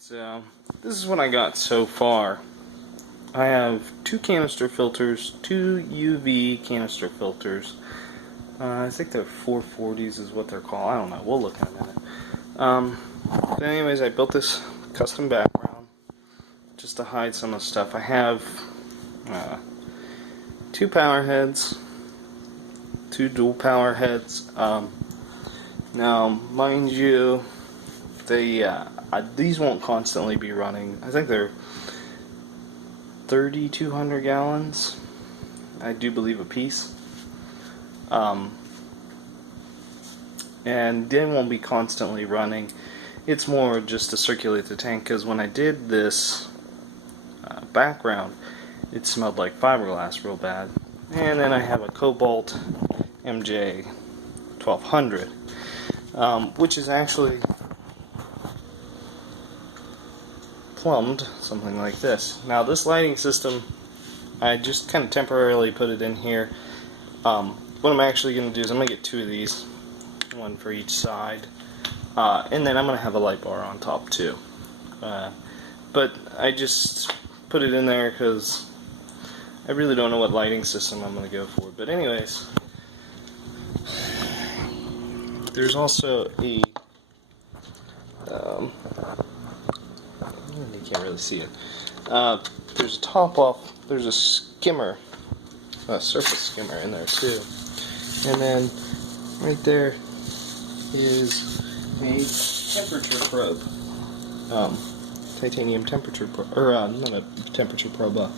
So this is what I got so far. I have two canister filters, two UV canister filters. I think they're 440s is what they're called. I don't know. We'll look in a minute. But anyways, I built this custom background just to hide some of the stuff. I have two power heads, two dual power heads. Now, mind you, these won't constantly be running. I think they're 3,200 gallons, I do believe, a piece. And they won't be constantly running. It's more just to circulate the tank, because when I did this background, it smelled like fiberglass real bad. And then I have a Cobalt MJ 1200, which is actually plumbed something like this. Now this lighting system, I just kind of temporarily put it in here. What I'm actually going to do is I'm going to get two of these, one for each side, and then I'm going to have a light bar on top too. But I just put it in there because I really don't know what lighting system I'm going to go for. But anyways, there's also a you can't really see it. There's a top off. There's a skimmer, a surface skimmer in there too. And then right there is a temperature probe, titanium temperature probe, or not a temperature probe,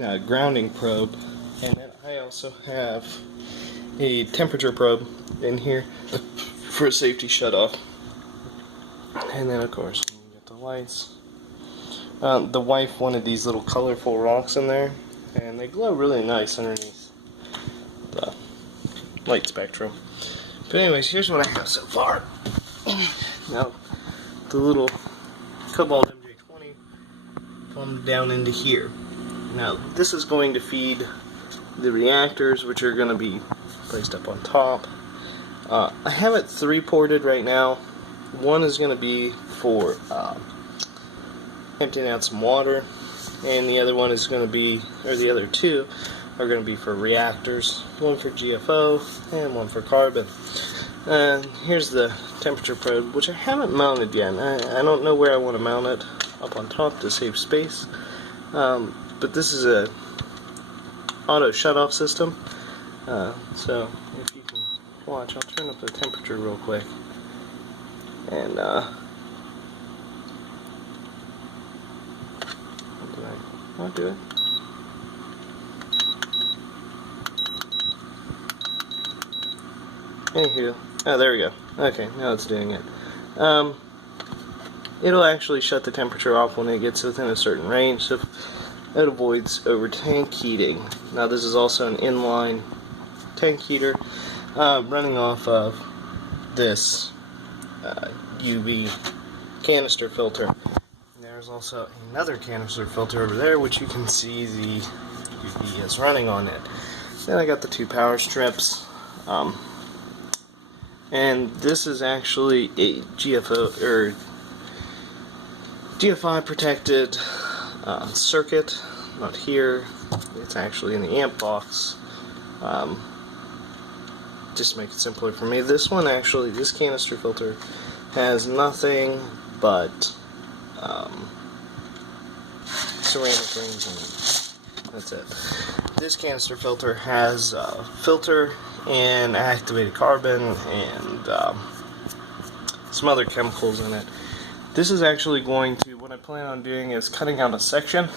a grounding probe. And then I also have a temperature probe in here for a safety shutoff. And then of course you get the lights. The wife wanted these little colorful rocks in there, and they glow really nice underneath the light spectrum. But anyways, here's what I have so far. Now, the little Cobalt MJ20 plumbed down into here. Now, this is going to feed the reactors, which are going to be placed up on top. I have it 3-ported right now. One is going to be for emptying out some water, and the other one is going to be, or the other two are going to be for reactors, one for GFO and one for carbon. And here's the temperature probe, which I haven't mounted yet. I don't know where I want to mount it up on top to save space, but this is a auto shut-off system, so if you can watch, I'll turn up the temperature real quick, and I'll do it. Anywho, oh, there we go. Okay, now it's doing it. It'll actually shut the temperature off when it gets within a certain range, so it avoids over tank heating. Now this is also an inline tank heater running off of this UV canister filter. There's also another canister filter over there, which you can see the UV is running on it. Then I got the two power strips, and this is actually a GFO or GFI protected circuit. Not here. It's actually in the amp box. Just to make it simpler for me. This one actually, this canister filter has nothing but ceramic rings in it. That's it. This canister filter has filter and activated carbon and some other chemicals in it. This is actually going to, what I plan on doing is cutting out a section,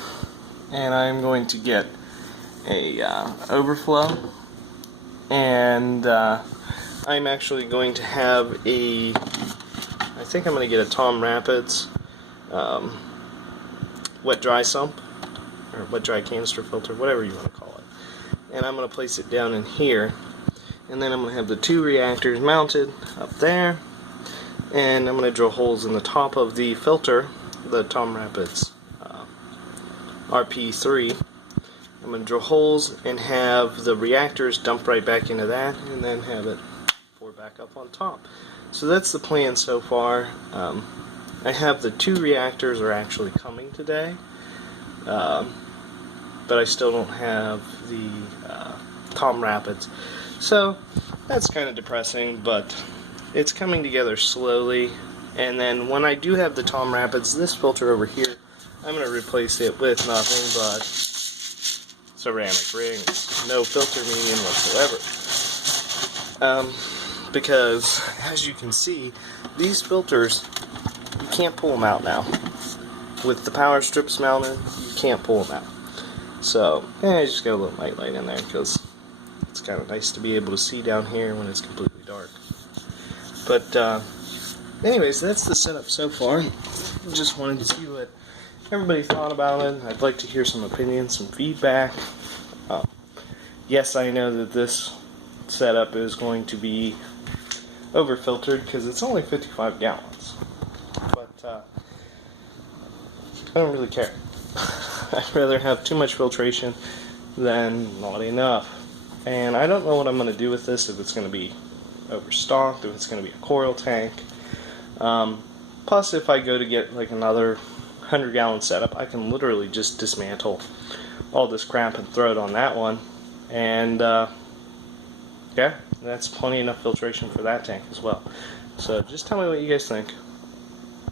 and I'm going to get a overflow, and I'm actually going to have I think I'm going to get a Tom Rapids wet dry sump, or wet dry canister filter, whatever you want to call it. And I'm going to place it down in here, and then I'm going to have the two reactors mounted up there, and I'm going to drill holes in the top of the filter, the Tom Rapids RP3. I'm going to drill holes and have the reactors dump right back into that, and then have it pour back up on top. So that's the plan so far. I have the 2 reactors are actually coming today, but I still don't have the Tom Rapids. So that's kind of depressing, but it's coming together slowly. And then when I do have the Tom Rapids, this filter over here, I'm going to replace it with nothing but ceramic rings. No filter medium whatsoever. Because, as you can see, these filters, you can't pull them out now. With the power strips mounted, you can't pull them out. So, I just got a little night light in there because it's kind of nice to be able to see down here when it's completely dark. But, anyways, that's the setup so far. Just wanted to see what everybody thought about it. I'd like to hear some opinions, some feedback. Yes, I know that this setup is going to be over-filtered because it's only 55 gallons. But I don't really care. I'd rather have too much filtration than not enough. And I don't know what I'm going to do with this, if it's going to be overstocked, if it's going to be a coil tank. Plus, if I go to get like another 100-gallon setup, I can literally just dismantle all this crap and throw it on that one. And yeah, that's plenty enough filtration for that tank as well. So just tell me what you guys think.